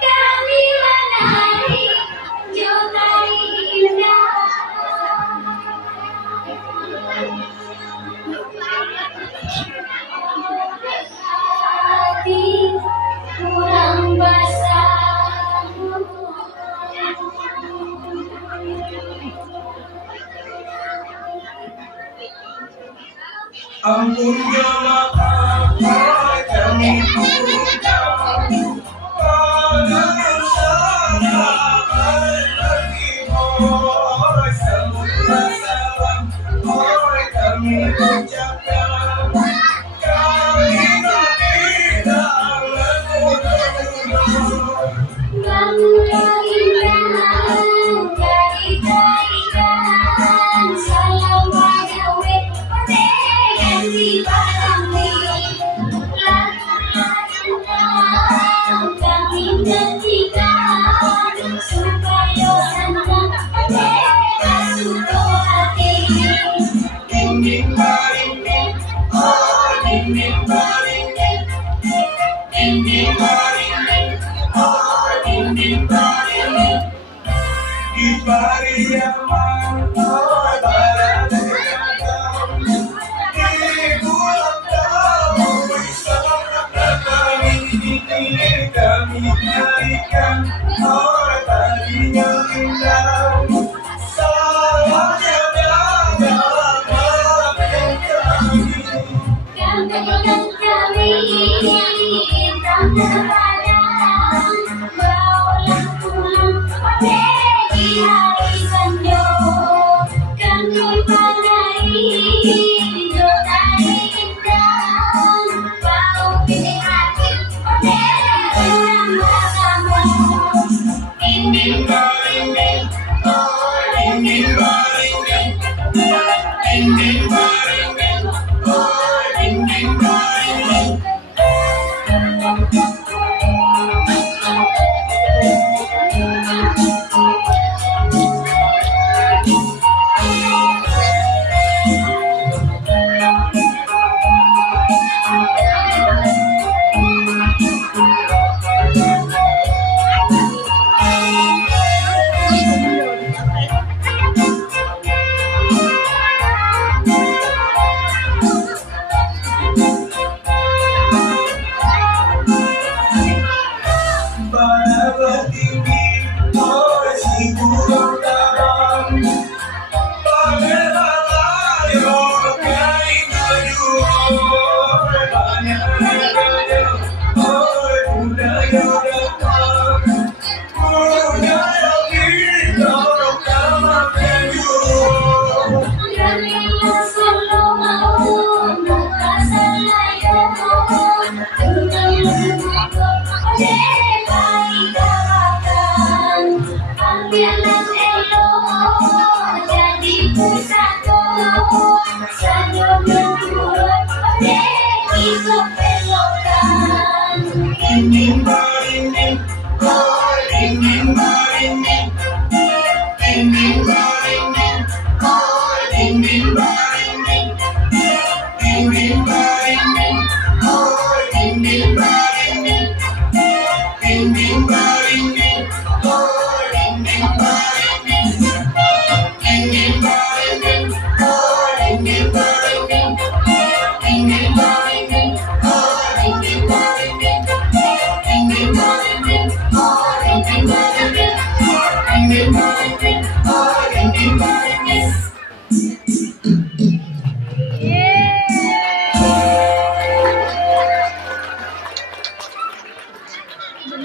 Kami menari jutai indah. Hati kurang basah. Ampunnya maaf kami bukan pada kesalahan lagi boy semua salam boy kami ucapkan kami tidak mengulang. Bangunlah indah dari keindahan salam pagawe yang dibalami lagu-lagu kami nantikan supaya santang suka hati. Ding ding baring ding, oh ding ding baring ding, ding ding baring ding, oh ding ding baring ding. Di Pariaman, oh barat datang, di bulan tahun bersama kami ini kami nyanyikan, oh tadi yang indah, salahnya banyak kami. Gantikan kami tanpa padang, bawalah pulang di hari sanjo. Kami panai jotai indah, bau pilih hati orang bersama. Ini Baring ding, oh ding ding baring ding, ding ding baring ding, oh ding ding baring ding. Barabat tinggi, oh si burung terbang, bagaimana yo kain baju, banyak negara, oh budaya datang, budaya kita kama kayu. Kamilah solo mau buka selayo, tentang